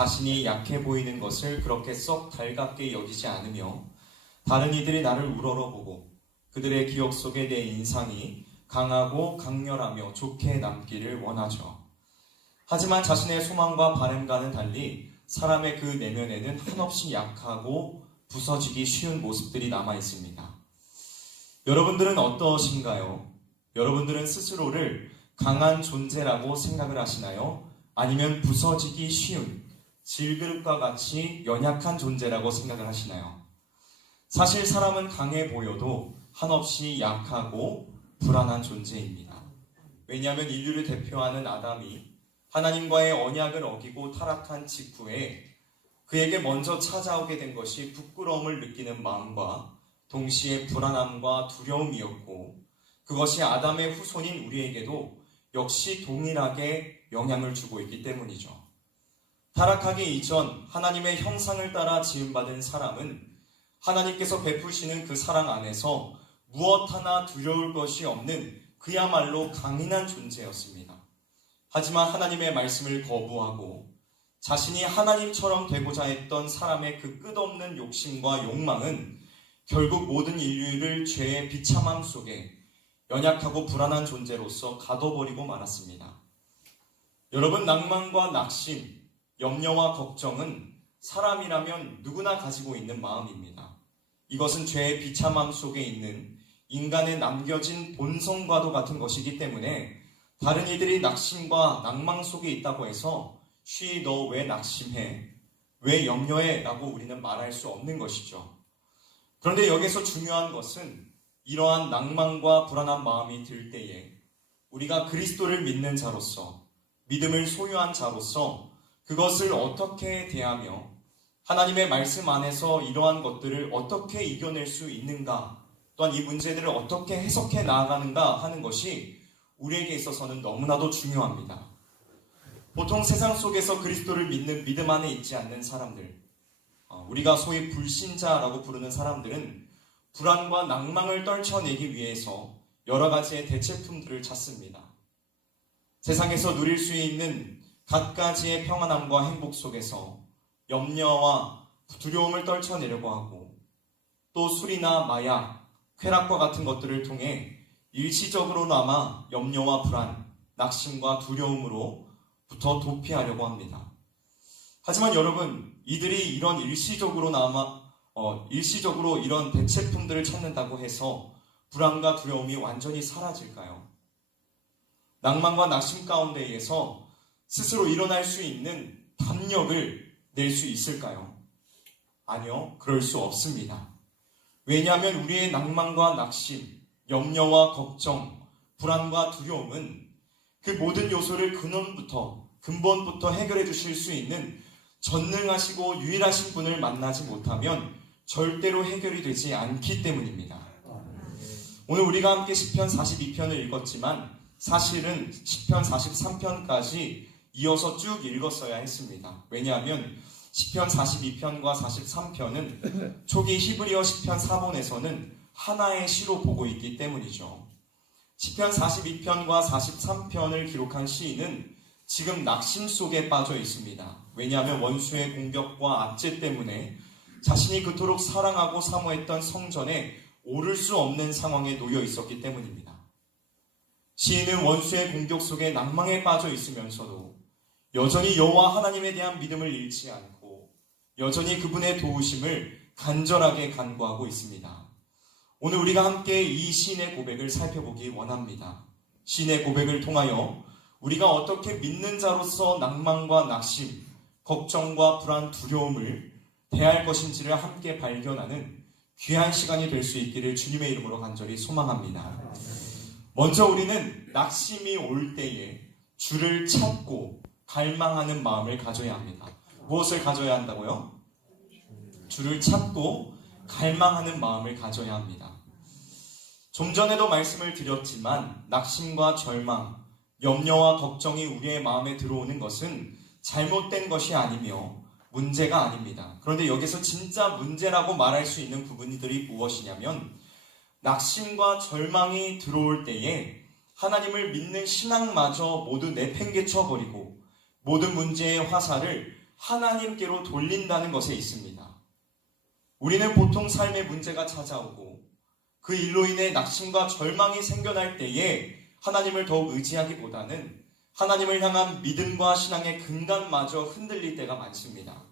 자신이 약해 보이는 것을 그렇게 썩 달갑게 여기지 않으며 다른 이들이 나를 우러러보고 그들의 기억 속에 내 인상이 강하고 강렬하며 좋게 남기를 원하죠. 하지만 자신의 소망과 바람과는 달리 사람의 그 내면에는 한없이 약하고 부서지기 쉬운 모습들이 남아 있습니다. 여러분들은 어떠신가요? 여러분들은 스스로를 강한 존재라고 생각을 하시나요? 아니면 부서지기 쉬운 질그릇과 같이 연약한 존재라고 생각을 하시나요? 사실 사람은 강해 보여도 한없이 약하고 불안한 존재입니다. 왜냐하면 인류를 대표하는 아담이 하나님과의 언약을 어기고 타락한 직후에 그에게 먼저 찾아오게 된 것이 부끄러움을 느끼는 마음과 동시에 불안함과 두려움이었고, 그것이 아담의 후손인 우리에게도 역시 동일하게 영향을 주고 있기 때문이죠. 타락하기 이전 하나님의 형상을 따라 지음받은 사람은 하나님께서 베푸시는 그 사랑 안에서 무엇 하나 두려울 것이 없는 그야말로 강인한 존재였습니다. 하지만 하나님의 말씀을 거부하고 자신이 하나님처럼 되고자 했던 사람의 그 끝없는 욕심과 욕망은 결국 모든 인류를 죄의 비참함 속에 연약하고 불안한 존재로서 가둬버리고 말았습니다. 여러분, 낭만과 낙심, 염려와 걱정은 사람이라면 누구나 가지고 있는 마음입니다. 이것은 죄의 비참함 속에 있는 인간의 남겨진 본성과도 같은 것이기 때문에 다른 이들이 낙심과 낭망 속에 있다고 해서 쉬 너 왜 낙심해? 왜 염려해? 라고 우리는 말할 수 없는 것이죠. 그런데 여기서 중요한 것은 이러한 낭만과 불안한 마음이 들 때에 우리가 그리스도를 믿는 자로서, 믿음을 소유한 자로서 그것을 어떻게 대하며 하나님의 말씀 안에서 이러한 것들을 어떻게 이겨낼 수 있는가, 또한 이 문제들을 어떻게 해석해 나아가는가 하는 것이 우리에게 있어서는 너무나도 중요합니다. 보통 세상 속에서 그리스도를 믿는 믿음 안에 있지 않는 사람들, 우리가 소위 불신자라고 부르는 사람들은 불안과 낭망을 떨쳐내기 위해서 여러 가지의 대체품들을 찾습니다. 세상에서 누릴 수 있는 갖가지의 평안함과 행복 속에서 염려와 두려움을 떨쳐내려고 하고, 또 술이나 마약, 쾌락과 같은 것들을 통해 일시적으로나마 염려와 불안, 낙심과 두려움으로부터 도피하려고 합니다. 하지만 여러분, 이들이 이런 일시적으로 이런 대체품들을 찾는다고 해서 불안과 두려움이 완전히 사라질까요? 낭만과 낙심 가운데에서 스스로 일어날 수 있는 담력을 낼 수 있을까요? 아니요, 그럴 수 없습니다. 왜냐하면 우리의 낭만과 낙심, 염려와 걱정, 불안과 두려움은 그 모든 요소를 근본부터 해결해 주실 수 있는 전능하시고 유일하신 분을 만나지 못하면 절대로 해결이 되지 않기 때문입니다. 오늘 우리가 함께 시편 42편을 읽었지만 사실은 시편 43편까지 이어서 쭉 읽었어야 했습니다. 왜냐하면 시편 42편과 43편은 초기 히브리어 시편 사본에서는 하나의 시로 보고 있기 때문이죠. 시편 42편과 43편을 기록한 시인은 지금 낙심 속에 빠져 있습니다. 왜냐하면 원수의 공격과 압제 때문에 자신이 그토록 사랑하고 사모했던 성전에 오를 수 없는 상황에 놓여 있었기 때문입니다. 시인은 원수의 공격 속에 낭망에 빠져 있으면서도 여전히 여호와 하나님에 대한 믿음을 잃지 않고 여전히 그분의 도우심을 간절하게 간구하고 있습니다. 오늘 우리가 함께 이 시인의 고백을 살펴보기 원합니다. 시인의 고백을 통하여 우리가 어떻게 믿는 자로서 낭만과 낙심, 걱정과 불안, 두려움을 대할 것인지를 함께 발견하는 귀한 시간이 될 수 있기를 주님의 이름으로 간절히 소망합니다. 먼저 우리는 낙심이 올 때에 주를 찾고 갈망하는 마음을 가져야 합니다. 무엇을 가져야 한다고요? 주를 찾고 갈망하는 마음을 가져야 합니다. 좀 전에도 말씀을 드렸지만 낙심과 절망, 염려와 걱정이 우리의 마음에 들어오는 것은 잘못된 것이 아니며 문제가 아닙니다. 그런데 여기서 진짜 문제라고 말할 수 있는 부분들이 무엇이냐면 낙심과 절망이 들어올 때에 하나님을 믿는 신앙마저 모두 내팽개쳐버리고 모든 문제의 화살을 하나님께로 돌린다는 것에 있습니다. 우리는 보통 삶의 문제가 찾아오고 그 일로 인해 낙심과 절망이 생겨날 때에 하나님을 더욱 의지하기보다는 하나님을 향한 믿음과 신앙의 근간마저 흔들릴 때가 많습니다.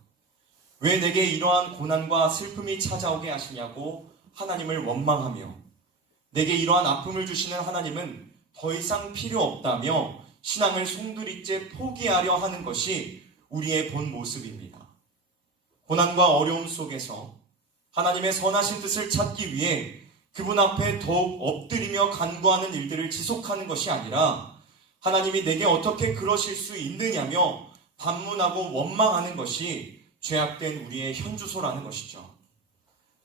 왜 내게 이러한 고난과 슬픔이 찾아오게 하시냐고 하나님을 원망하며, 내게 이러한 아픔을 주시는 하나님은 더 이상 필요 없다며 신앙을 송두리째 포기하려 하는 것이 우리의 본 모습입니다. 고난과 어려움 속에서 하나님의 선하신 뜻을 찾기 위해 그분 앞에 더욱 엎드리며 간구하는 일들을 지속하는 것이 아니라 하나님이 내게 어떻게 그러실 수 있느냐며 반문하고 원망하는 것이 죄악된 우리의 현주소라는 것이죠.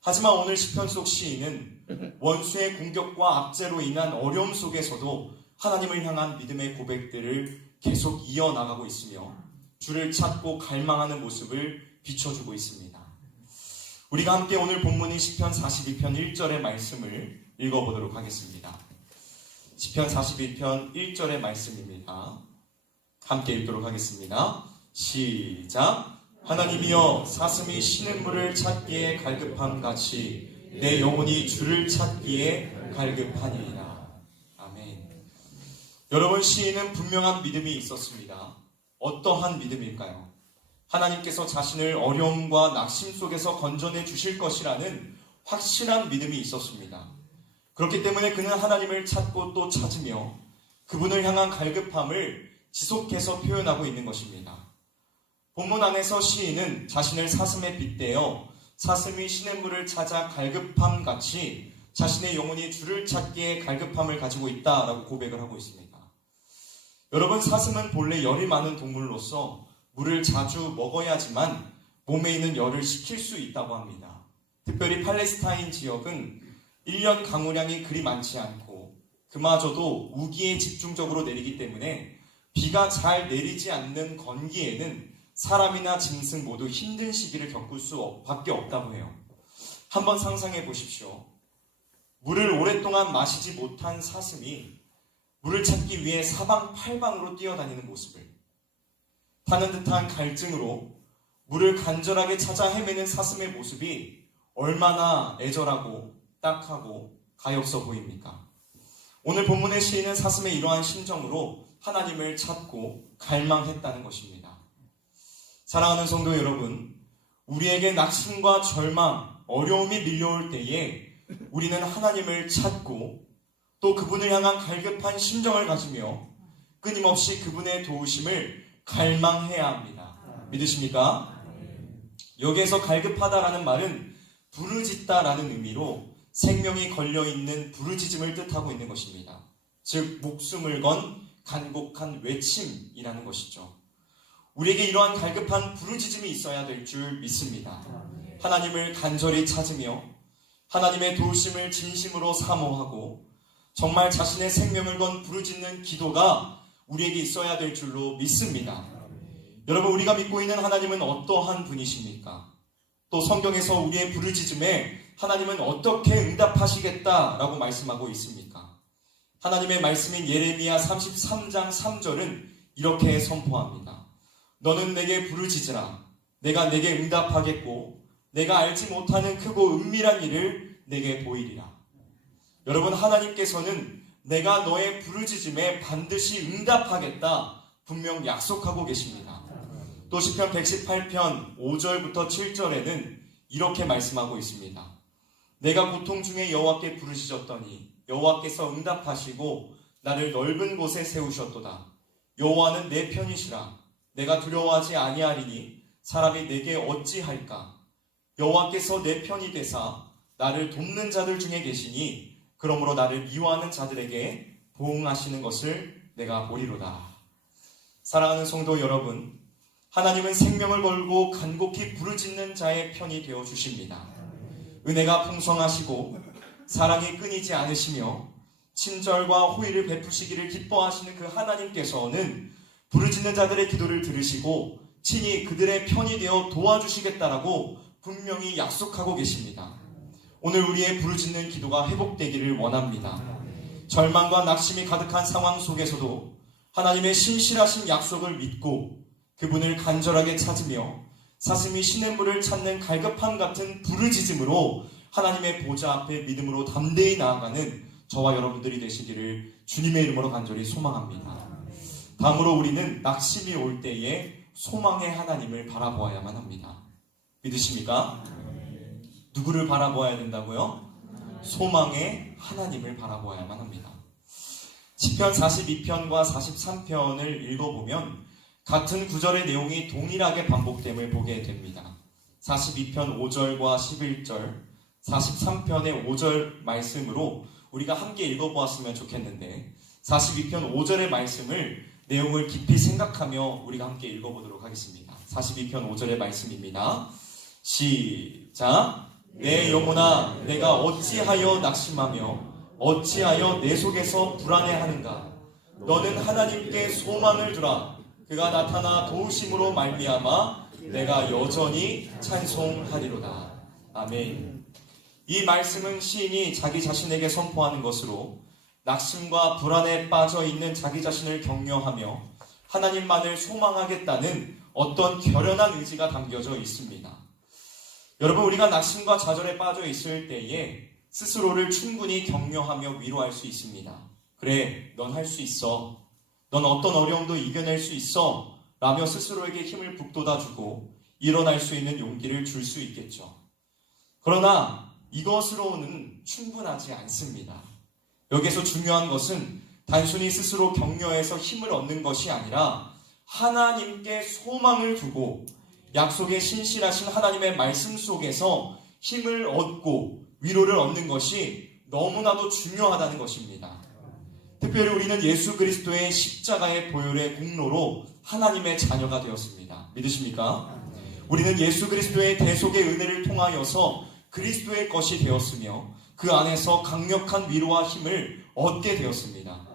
하지만 오늘 시편 속 시인은 원수의 공격과 압제로 인한 어려움 속에서도 하나님을 향한 믿음의 고백들을 계속 이어나가고 있으며 주를 찾고 갈망하는 모습을 비춰주고 있습니다. 우리가 함께 오늘 본문인 시편 42편 1절의 말씀을 읽어보도록 하겠습니다. 시편 42편 1절의 말씀입니다. 함께 읽도록 하겠습니다. 시작. 하나님이여, 사슴이 쉬는 물을 찾기에 갈급함 같이 내 영혼이 주를 찾기에 갈급하니이다. 아멘. 여러분, 시인은 분명한 믿음이 있었습니다. 어떠한 믿음일까요? 하나님께서 자신을 어려움과 낙심 속에서 건져내 주실 것이라는 확실한 믿음이 있었습니다. 그렇기 때문에 그는 하나님을 찾고 또 찾으며 그분을 향한 갈급함을 지속해서 표현하고 있는 것입니다. 본문 안에서 시인은 자신을 사슴에 빗대어 사슴이 쉬는 물을 찾아 갈급함 같이 자신의 영혼이 주를 찾기에 갈급함을 가지고 있다라고 고백을 하고 있습니다. 여러분, 사슴은 본래 열이 많은 동물로서 물을 자주 먹어야지만 몸에 있는 열을 식힐 수 있다고 합니다. 특별히 팔레스타인 지역은 1년 강우량이 그리 많지 않고 그마저도 우기에 집중적으로 내리기 때문에 비가 잘 내리지 않는 건기에는 사람이나 짐승 모두 힘든 시기를 겪을 수밖에 없다고 해요. 한번 상상해 보십시오. 물을 오랫동안 마시지 못한 사슴이 물을 찾기 위해 사방팔방으로 뛰어다니는 모습을, 타는 듯한 갈증으로 물을 간절하게 찾아 헤매는 사슴의 모습이 얼마나 애절하고 딱하고 가엾어 보입니까? 오늘 본문의 시인은 사슴의 이러한 심정으로 하나님을 찾고 갈망했다는 것입니다. 사랑하는 성도 여러분, 우리에게 낙심과 절망, 어려움이 밀려올 때에 우리는 하나님을 찾고 또 그분을 향한 갈급한 심정을 가지며 끊임없이 그분의 도우심을 갈망해야 합니다. 믿으십니까? 여기에서 갈급하다라는 말은 부르짖다라는 의미로 생명이 걸려있는 부르짖음을 뜻하고 있는 것입니다. 즉, 목숨을 건 간곡한 외침이라는 것이죠. 우리에게 이러한 갈급한 부르짖음이 있어야 될 줄 믿습니다. 하나님을 간절히 찾으며 하나님의 도우심을 진심으로 사모하고 정말 자신의 생명을 건 부르짖는 기도가 우리에게 있어야 될 줄로 믿습니다. 여러분, 우리가 믿고 있는 하나님은 어떠한 분이십니까? 또 성경에서 우리의 부르짖음에 하나님은 어떻게 응답하시겠다라고 말씀하고 있습니까? 하나님의 말씀인 예레미야 33장 3절은 이렇게 선포합니다. 너는 내게 부르짖으라. 내가 내게 응답하겠고 내가 알지 못하는 크고 은밀한 일을 내게 보이리라. 여러분, 하나님께서는 내가 너의 부르짖음에 반드시 응답하겠다 분명 약속하고 계십니다. 또 시편 118편 5절부터 7절에는 이렇게 말씀하고 있습니다. 내가 고통 중에 여호와께 부르짖었더니 여호와께서 응답하시고 나를 넓은 곳에 세우셨도다. 여호와는 내 편이시라. 내가 두려워하지 아니하리니 사람이 내게 어찌할까? 여호와께서 내 편이 되사 나를 돕는 자들 중에 계시니 그러므로 나를 미워하는 자들에게 보응하시는 것을 내가 보리로다. 사랑하는 성도 여러분, 하나님은 생명을 걸고 간곡히 부르짖는 자의 편이 되어 주십니다. 은혜가 풍성하시고 사랑이 끊이지 않으시며 친절과 호의를 베푸시기를 기뻐하시는 그 하나님께서는 부르짖는 자들의 기도를 들으시고 친히 그들의 편이 되어 도와주시겠다라고 분명히 약속하고 계십니다. 오늘 우리의 부르짖는 기도가 회복되기를 원합니다. 절망과 낙심이 가득한 상황 속에서도 하나님의 신실하신 약속을 믿고 그분을 간절하게 찾으며 사슴이 시냇물을 찾는 갈급함 같은 부르짖음으로 하나님의 보좌 앞에 믿음으로 담대히 나아가는 저와 여러분들이 되시기를 주님의 이름으로 간절히 소망합니다. 다음으로 우리는 낙심이 올 때에 소망의 하나님을 바라보아야만 합니다. 믿으십니까? 누구를 바라보아야 된다고요? 소망의 하나님을 바라보아야만 합니다. 시편 42편과 43편을 읽어보면 같은 구절의 내용이 동일하게 반복됨을 보게 됩니다. 42편 5절과 11절, 43편의 5절 말씀으로 우리가 함께 읽어보았으면 좋겠는데 42편 5절의 말씀을 내용을 깊이 생각하며 우리가 함께 읽어보도록 하겠습니다. 42편 5절의 말씀입니다. 시작! 내 영혼아 내가 어찌하여 낙심하며 어찌하여 내 속에서 불안해하는가? 너는 하나님께 소망을 두라. 그가 나타나 도우심으로 말미암아 내가 여전히 찬송하리로다. 아멘. 이 말씀은 시인이 자기 자신에게 선포하는 것으로 낙심과 불안에 빠져 있는 자기 자신을 격려하며 하나님만을 소망하겠다는 어떤 결연한 의지가 담겨져 있습니다. 여러분, 우리가 낙심과 좌절에 빠져 있을 때에 스스로를 충분히 격려하며 위로할 수 있습니다. 그래, 넌 할 수 있어. 넌 어떤 어려움도 이겨낼 수 있어. 라며 스스로에게 힘을 북돋아주고 일어날 수 있는 용기를 줄 수 있겠죠. 그러나 이것으로는 충분하지 않습니다. 여기서 중요한 것은 단순히 스스로 격려해서 힘을 얻는 것이 아니라 하나님께 소망을 두고 약속의 신실하신 하나님의 말씀 속에서 힘을 얻고 위로를 얻는 것이 너무나도 중요하다는 것입니다. 특별히 우리는 예수 그리스도의 십자가의 보혈의 공로로 하나님의 자녀가 되었습니다. 믿으십니까? 우리는 예수 그리스도의 대속의 은혜를 통하여서 그리스도의 것이 되었으며 그 안에서 강력한 위로와 힘을 얻게 되었습니다.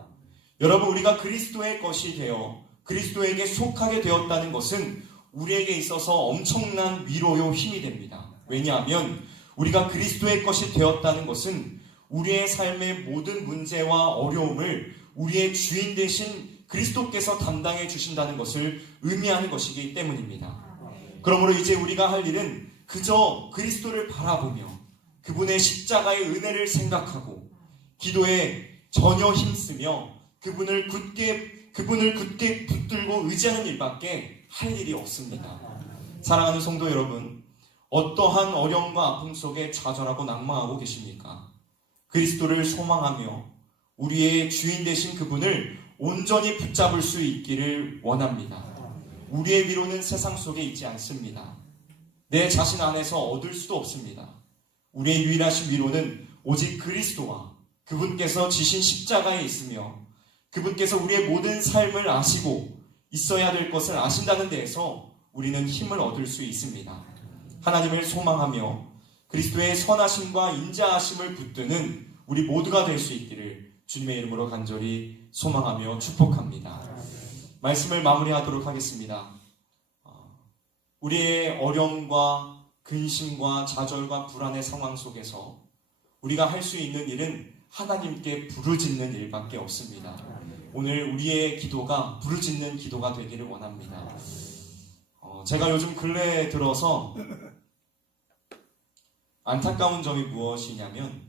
여러분, 우리가 그리스도의 것이 되어 그리스도에게 속하게 되었다는 것은 우리에게 있어서 엄청난 위로요 힘이 됩니다. 왜냐하면 우리가 그리스도의 것이 되었다는 것은 우리의 삶의 모든 문제와 어려움을 우리의 주인 되신 그리스도께서 담당해 주신다는 것을 의미하는 것이기 때문입니다. 그러므로 이제 우리가 할 일은 그저 그리스도를 바라보며 그분의 십자가의 은혜를 생각하고 기도에 전혀 힘쓰며 그분을 굳게 붙들고 의지하는 일밖에 할 일이 없습니다. 사랑하는 성도 여러분, 어떠한 어려움과 아픔 속에 좌절하고 낙망하고 계십니까? 그리스도를 소망하며 우리의 주인 되신 그분을 온전히 붙잡을 수 있기를 원합니다. 우리의 위로는 세상 속에 있지 않습니다. 내 자신 안에서 얻을 수도 없습니다. 우리의 유일하신 위로는 오직 그리스도와 그분께서 지신 십자가에 있으며 그분께서 우리의 모든 삶을 아시고 있어야 될 것을 아신다는 데에서 우리는 힘을 얻을 수 있습니다. 하나님을 소망하며 그리스도의 선하심과 인자하심을 붙드는 우리 모두가 될 수 있기를 주님의 이름으로 간절히 소망하며 축복합니다. 말씀을 마무리하도록 하겠습니다. 우리의 어려움과 근심과 좌절과 불안의 상황 속에서 우리가 할 수 있는 일은 하나님께 부르짖는 일밖에 없습니다. 오늘 우리의 기도가 부르짖는 기도가 되기를 원합니다. 제가 요즘 근래에 들어서 안타까운 점이 무엇이냐면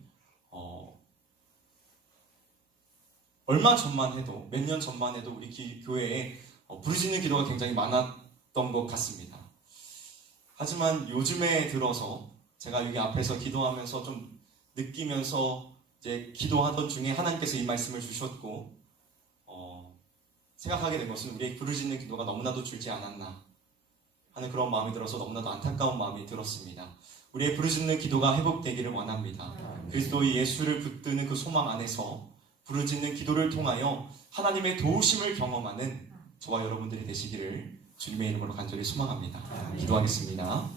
얼마 전만 해도 몇 년 전만 해도 우리 교회에 부르짖는 기도가 굉장히 많았던 것 같습니다. 하지만 요즘에 들어서 제가 여기 앞에서 기도하면서 좀 느끼면서 이제 기도하던 중에 하나님께서 이 말씀을 주셨고 생각하게 된 것은 우리의 부르짖는 기도가 너무나도 줄지 않았나 하는 그런 마음이 들어서 너무나도 안타까운 마음이 들었습니다. 우리의 부르짖는 기도가 회복되기를 원합니다. 그리스도의 예수를 붙드는 그 소망 안에서 부르짖는 기도를 통하여 하나님의 도우심을 경험하는 저와 여러분들이 되시기를 주님의 이름으로 간절히 소망합니다. 기도하겠습니다.